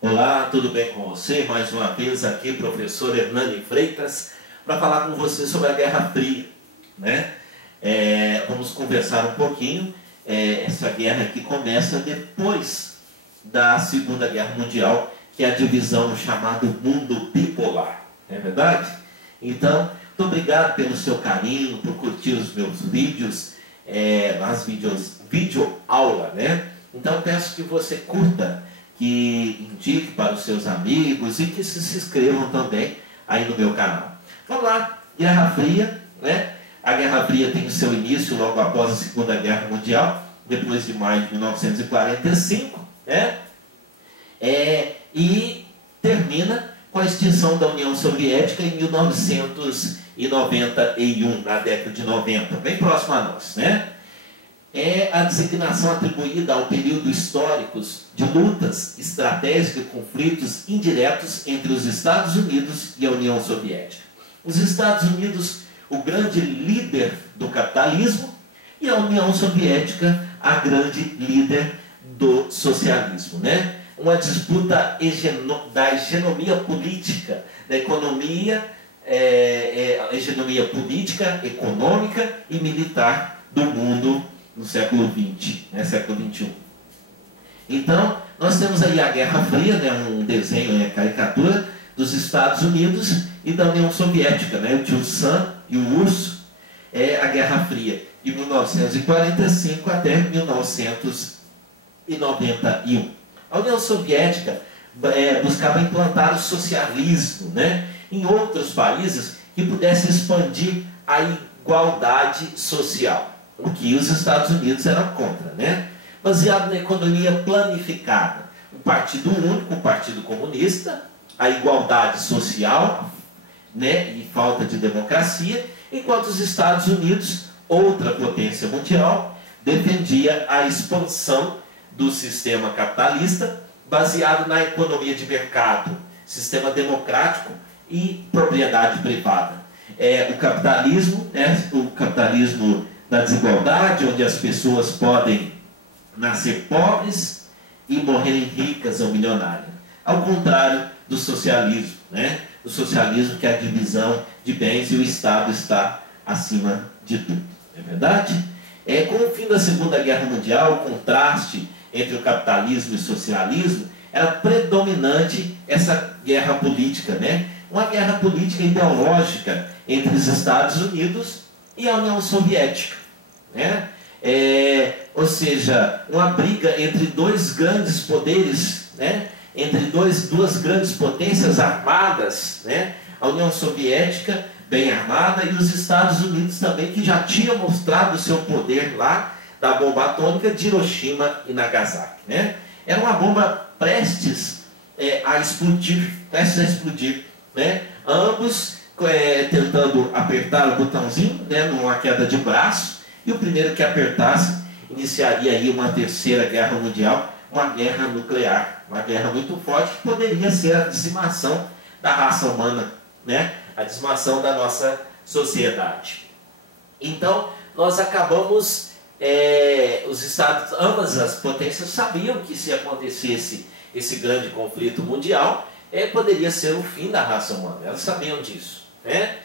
Olá, tudo bem com você? Mais uma vez aqui, professor Hernani Freitas, para falar com você sobre a Guerra Fria, né? Vamos conversar um pouquinho. Essa guerra que começa depois da Segunda Guerra Mundial, que é a divisão chamada mundo bipolar, não é verdade? Então, muito obrigado pelo seu carinho, por curtir os meus vídeos, as vídeo aula, né? Então, peço que você curta, que indique para os seus amigos e que se inscrevam também aí no meu canal. Vamos lá, Guerra Fria, né? A Guerra Fria tem o seu início logo após a Segunda Guerra Mundial, depois de maio de 1945, né? E termina com a extinção da União Soviética em 1991, na década de 90, bem próximo a nós, né? É a designação atribuída ao período histórico de lutas estratégicas e conflitos indiretos entre os Estados Unidos e a União Soviética. Os Estados Unidos, o grande líder do capitalismo, e a União Soviética, a grande líder do socialismo, né? Uma disputa da hegemonia política, da economia, hegemonia política, econômica e militar do mundo no século XX, né, século XXI. Então, nós temos aí a Guerra Fria, né, um desenho, caricatura dos Estados Unidos e da União Soviética, né, o tio Sam e o urso, a Guerra Fria, de 1945 até 1991. A União Soviética buscava implantar o socialismo, né, em outros países que pudesse expandir a igualdade social, o que os Estados Unidos eram contra, né? Baseado na economia planificada, um partido único, o Partido Comunista, a igualdade social, né, e falta de democracia, enquanto os Estados Unidos, outra potência mundial, defendia a expansão do sistema capitalista baseado na economia de mercado, sistema democrático e propriedade privada. O capitalismo da desigualdade, onde as pessoas podem nascer pobres e morrerem ricas ou milionárias. Ao contrário do socialismo, né? O socialismo que é a divisão de bens e o Estado está acima de tudo. Não é verdade? Com o fim da Segunda Guerra Mundial, o contraste entre o capitalismo e o socialismo era predominante essa guerra política, né? Uma guerra política ideológica entre os Estados Unidos e a União Soviética, né? Ou seja, uma briga entre dois grandes poderes, né? Entre duas grandes potências armadas, né? A União Soviética bem armada e os Estados Unidos também, que já tinham mostrado o seu poder lá da bomba atômica de Hiroshima e Nagasaki, né? Era uma bomba prestes a explodir, né? Ambos tentando apertar o botãozinho, né, numa queda de braço, e o primeiro que apertasse iniciaria aí uma terceira guerra mundial, uma guerra nuclear, uma guerra muito forte que poderia ser a dizimação da raça humana, né, a dizimação da nossa sociedade. Então, nós acabamos, ambas as potências sabiam que se acontecesse esse grande conflito mundial, poderia ser o fim da raça humana, elas sabiam disso, né?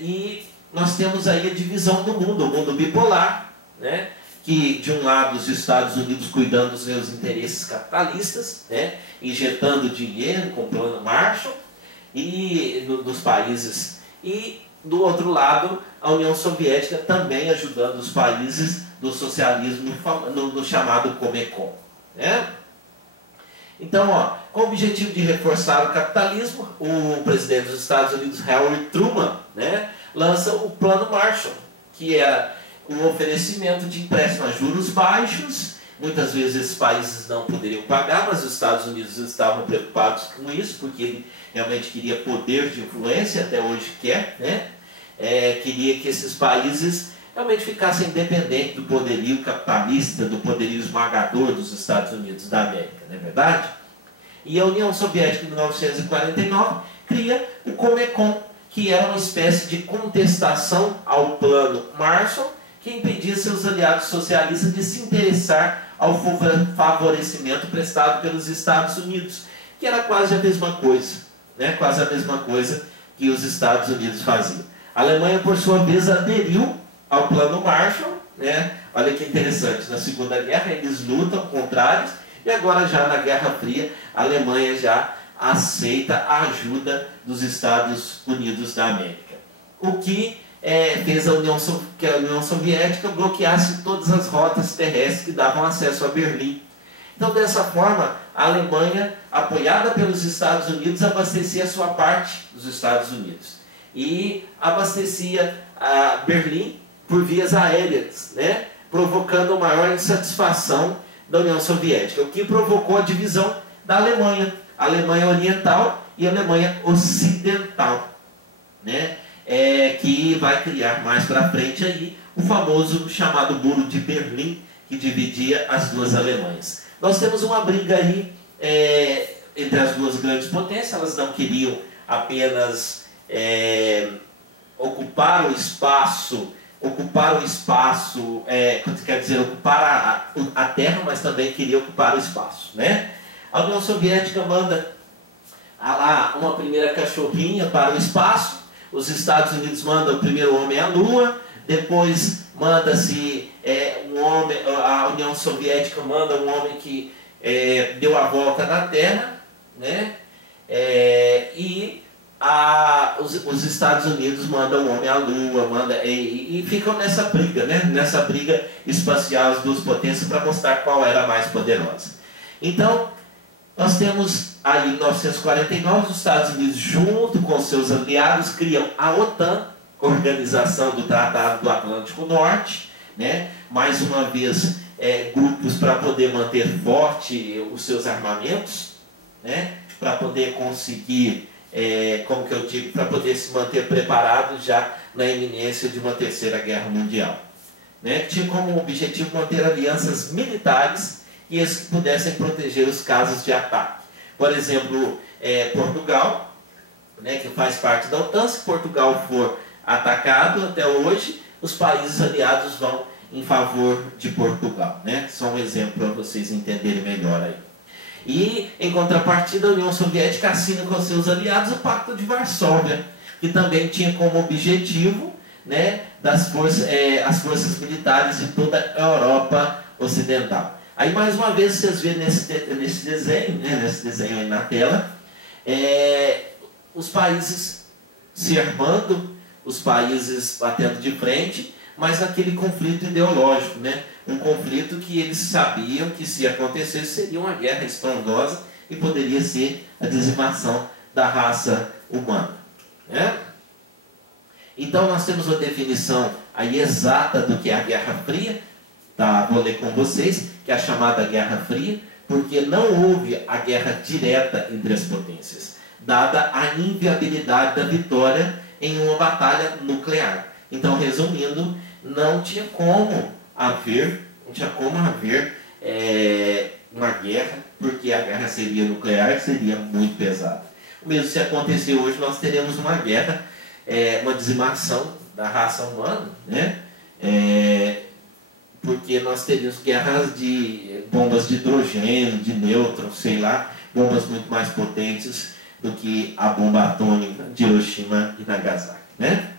E nós temos aí a divisão do mundo, o mundo bipolar, né? Que de um lado os Estados Unidos cuidando dos seus interesses capitalistas, né? Injetando dinheiro com o plano Marshall e dos países, e do outro lado a União Soviética também ajudando os países do socialismo no chamado Comecon, né? Então, com o objetivo de reforçar o capitalismo, o presidente dos Estados Unidos, Harry Truman, né, lança o Plano Marshall, que é um oferecimento de empréstimo a juros baixos. Muitas vezes esses países não poderiam pagar, mas os Estados Unidos estavam preocupados com isso, porque ele realmente queria poder de influência, até hoje quer, né? Queria que esses países realmente ficassem independentes do poderio capitalista, do poderio esmagador dos Estados Unidos da América, não é verdade? E a União Soviética, em 1949, cria o Comecon, que era uma espécie de contestação ao Plano Marshall, que impedia seus aliados socialistas de se interessar ao favorecimento prestado pelos Estados Unidos, que era quase a mesma coisa, né? Quase a mesma coisa que os Estados Unidos faziam. A Alemanha, por sua vez, aderiu ao Plano Marshall, né? Olha que interessante, na Segunda Guerra eles lutam contrários, e agora já na Guerra Fria, a Alemanha já aceita a ajuda dos Estados Unidos da América. O que fez que a União Soviética bloqueasse todas as rotas terrestres que davam acesso a Berlim. Então, dessa forma, a Alemanha, apoiada pelos Estados Unidos, abastecia a sua parte dos Estados Unidos. E abastecia a Berlim por vias aéreas, né? Provocando maior insatisfação da União Soviética, o que provocou a divisão da Alemanha, a Alemanha Oriental e a Alemanha Ocidental, né? Que vai criar mais para frente aí o famoso chamado Muro de Berlim, que dividia as duas Alemanhas. Nós temos uma briga aí entre as duas grandes potências. Elas não queriam apenas ocupar o espaço, quer dizer, ocupar a terra, mas também queria ocupar o espaço, né? A União Soviética manda lá uma primeira cachorrinha para o espaço, os Estados Unidos mandam o primeiro homem à Lua, depois manda-se a União Soviética manda um homem que deu a volta na Terra, né? E os Estados Unidos mandam um homem à Lua, e ficam nessa briga, né? Nessa briga espacial, as duas potências, para mostrar qual era a mais poderosa. Então, nós temos aí em 1949, os Estados Unidos, junto com seus aliados, criam a OTAN, Organização do Tratado do Atlântico Norte, né? Mais uma vez, grupos para poder manter forte os seus armamentos, né? Para poder conseguir, para poder se manter preparado já na iminência de uma terceira guerra mundial, né? Que tinha como objetivo manter alianças militares e que pudessem proteger os casos de ataque. Por exemplo, Portugal, né, que faz parte da OTAN. Se Portugal for atacado até hoje, os países aliados vão em favor de Portugal, né? Só um exemplo para vocês entenderem melhor aí. E, em contrapartida, a União Soviética assina com seus aliados o Pacto de Varsóvia, que também tinha como objetivo, né, as forças militares de toda a Europa Ocidental. Aí, mais uma vez, vocês veem nesse desenho, né, nesse desenho aí na tela, os países se armando, os países batendo de frente, mas naquele conflito ideológico, né? Um conflito que eles sabiam que, se acontecesse, seria uma guerra estrondosa e poderia ser a dizimação da raça humana, né? Então, nós temos uma definição aí exata do que é a Guerra Fria. Tá, vou ler com vocês, que é a chamada Guerra Fria, porque não houve a guerra direta entre as potências, dada a inviabilidade da vitória em uma batalha nuclear. Então, resumindo, não tinha como haver uma guerra, porque a guerra seria nuclear, seria muito pesada. Mesmo se acontecer hoje, nós teremos uma guerra, uma dizimação da raça humana, né? Porque nós teríamos guerras de bombas de hidrogênio, de nêutron, sei lá, bombas muito mais potentes do que a bomba atômica de Hiroshima e Nagasaki, né?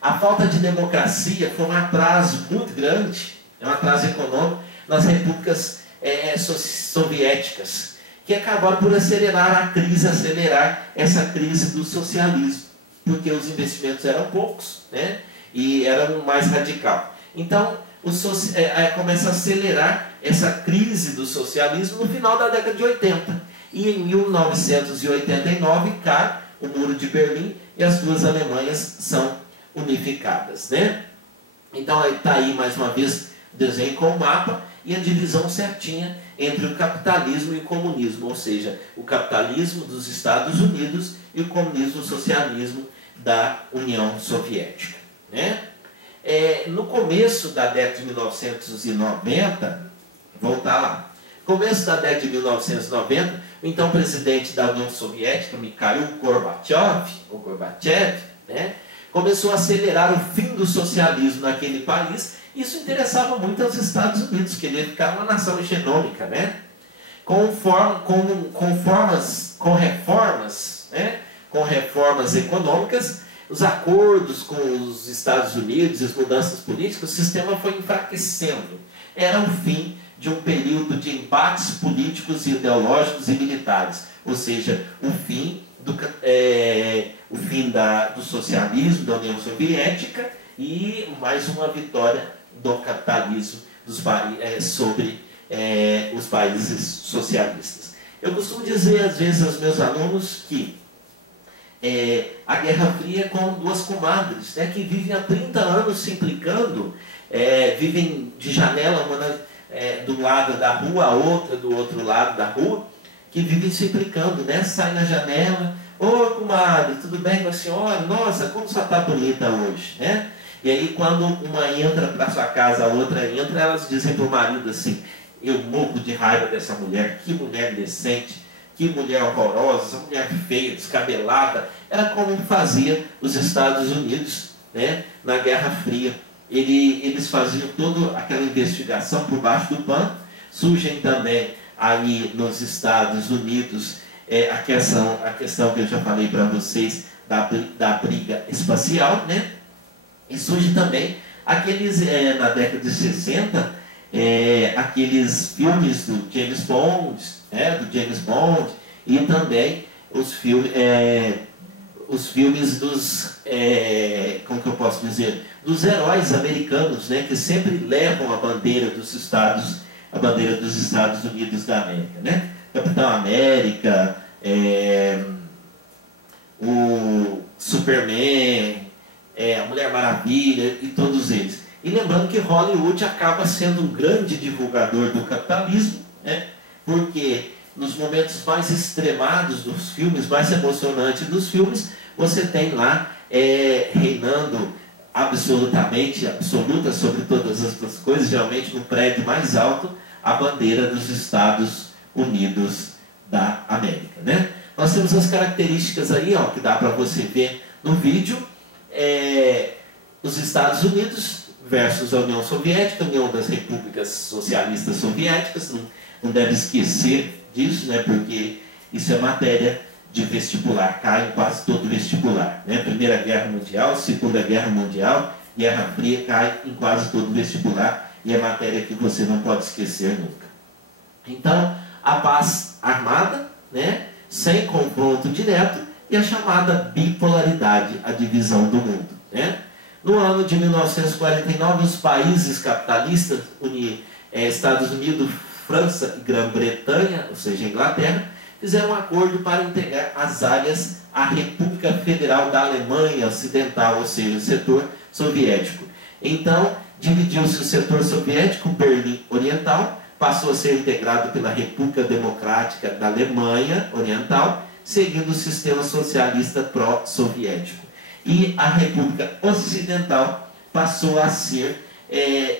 A falta de democracia foi um atraso muito grande, um atraso econômico nas repúblicas soviéticas, que acabaram por acelerar essa crise do socialismo, porque os investimentos eram poucos, né? E eram mais radical. Então, começa a acelerar essa crise do socialismo no final da década de 80. E em 1989 cai o Muro de Berlim e as duas Alemanhas são unificadas, né? Então está aí mais uma vez o desenho com o mapa e a divisão certinha entre o capitalismo e o comunismo, ou seja, o capitalismo dos Estados Unidos e o comunismo, o socialismo da União Soviética, né? No começo da década de 1990, voltar lá, começo da década de 1990, o então presidente da União Soviética, Mikhail Gorbachev, né, começou a acelerar o fim do socialismo naquele país Isso interessava muito aos Estados Unidos, que ele ficar uma nação hegemônica, né? Com reformas econômicas, os acordos com os Estados Unidos, as mudanças políticas, o sistema foi enfraquecendo. Era o fim de um período de embates políticos, ideológicos e militares, ou seja, o fim do socialismo, da União Soviética, e mais uma vitória do capitalismo sobre os países socialistas. Eu costumo dizer às vezes aos meus alunos que a Guerra Fria é como duas comadres, né, que vivem há 30 anos se implicando, vivem de janela, uma do lado da rua, a outra do outro lado da rua, que vivem se implicando, né? Sai na janela, ô comadre, tudo bem com a senhora? Nossa, como só está bonita hoje, né? E aí quando uma entra para sua casa, a outra entra, elas dizem para o marido assim, eu morro de raiva dessa mulher, que mulher indecente, que mulher horrorosa, essa mulher feia, descabelada. Era como fazia os Estados Unidos, né, na Guerra Fria. Eles faziam toda aquela investigação por baixo do pano. Surgem também aí nos Estados Unidos a questão que eu já falei para vocês da briga espacial, né? E surge também aqueles, na década de 60, aqueles filmes do James Bond, e também os filmes dos, como que eu posso dizer, dos heróis americanos, né, que sempre levam a bandeira dos Estados Unidos da América, né? Capitão América, o Superman, a Mulher Maravilha e todos eles. E lembrando que Hollywood acaba sendo um grande divulgador do capitalismo, né? Porque nos momentos mais extremados dos filmes, mais emocionantes dos filmes, você tem lá reinando absoluta sobre todas as coisas, geralmente no prédio mais alto, a bandeira dos Estados Unidos da América, né? Nós temos as características aí, ó, que dá para você ver no vídeo. Os Estados Unidos versus a União Soviética, a União das Repúblicas Socialistas Soviéticas, não deve esquecer disso, né, porque isso é matéria de vestibular, cai em quase todo vestibular, né? Primeira Guerra Mundial, Segunda Guerra Mundial, Guerra Fria, cai em quase todo vestibular, e é matéria que você não pode esquecer nunca. Então, a paz armada, né, sem confronto direto, e a chamada bipolaridade, a divisão do mundo, né? No ano de 1949, os países capitalistas, Estados Unidos, França e Grã-Bretanha, ou seja, Inglaterra, fizeram um acordo para integrar as áreas à República Federal da Alemanha Ocidental, ou seja, o setor soviético. Então, dividiu-se o setor soviético, Berlim Oriental, passou a ser integrado pela República Democrática da Alemanha Oriental, seguindo o sistema socialista pró-soviético. E a República Ocidental passou a ser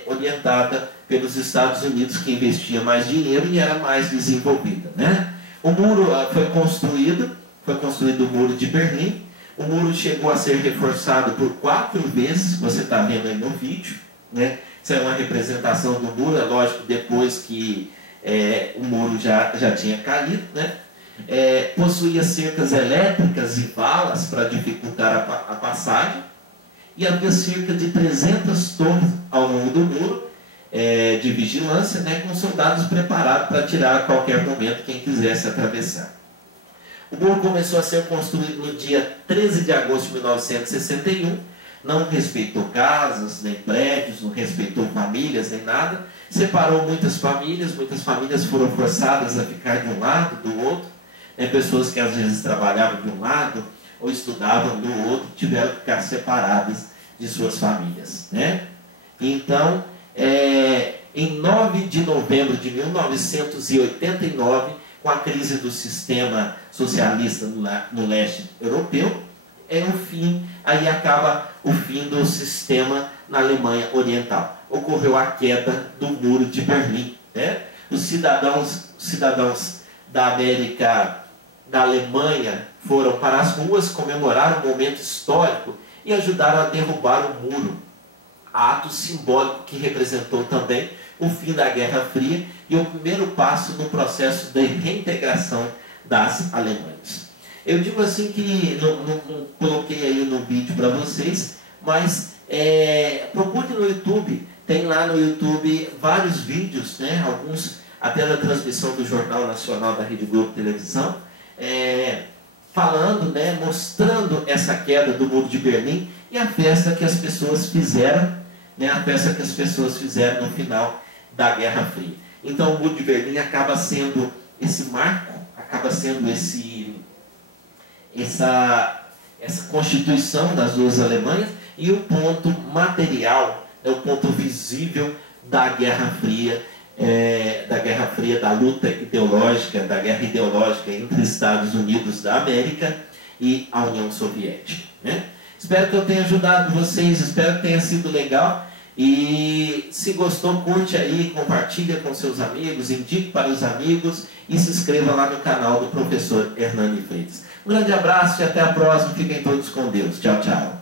orientada pelos Estados Unidos, que investia mais dinheiro e era mais desenvolvida, né? O muro foi construído o muro de Berlim. O muro chegou a ser reforçado por 4 vezes, você está vendo aí no vídeo, né? Isso é uma representação do muro, é lógico, depois que o muro já tinha caído, né? Possuía cercas elétricas e balas para dificultar a passagem, e havia cerca de 300 torres ao longo do muro de vigilância, né, com soldados preparados para atirar a qualquer momento quem quisesse atravessar. O muro começou a ser construído no dia 13 de agosto de 1961, não respeitou casas, nem prédios, não respeitou famílias, nem nada, separou muitas famílias foram forçadas a ficar de um lado, do outro, pessoas que às vezes trabalhavam de um lado ou estudavam do outro, tiveram que ficar separadas de suas famílias, né? Então, em 9 de novembro de 1989, com a crise do sistema socialista no leste europeu, aí acaba o fim do sistema na Alemanha Oriental. Ocorreu a queda do Muro de Berlim, né? Os cidadãos da Alemanha foram para as ruas, comemoraram um momento histórico e ajudaram a derrubar o muro. ato simbólico que representou também o fim da Guerra Fria e o primeiro passo no processo de reintegração das Alemanhas. Eu digo assim que, não coloquei aí no vídeo para vocês, mas procure no YouTube, tem lá no YouTube vários vídeos, né, alguns até da transmissão do Jornal Nacional da Rede Globo Televisão, falando, né, mostrando essa queda do Muro de Berlim e a festa que as pessoas fizeram, né, a festa que as pessoas fizeram no final da Guerra Fria. Então o Muro de Berlim acaba sendo esse marco, acaba sendo essa constituição das duas Alemanhas e o ponto material, o ponto visível da Guerra Fria, da luta ideológica, da guerra ideológica entre Estados Unidos da América e a União Soviética, né? Espero que eu tenha ajudado vocês, espero que tenha sido legal. E se gostou, curte aí, compartilha com seus amigos, indique para os amigos e se inscreva lá no canal do professor Hernani Freitas. Um grande abraço e até a próxima. Fiquem todos com Deus. Tchau, tchau.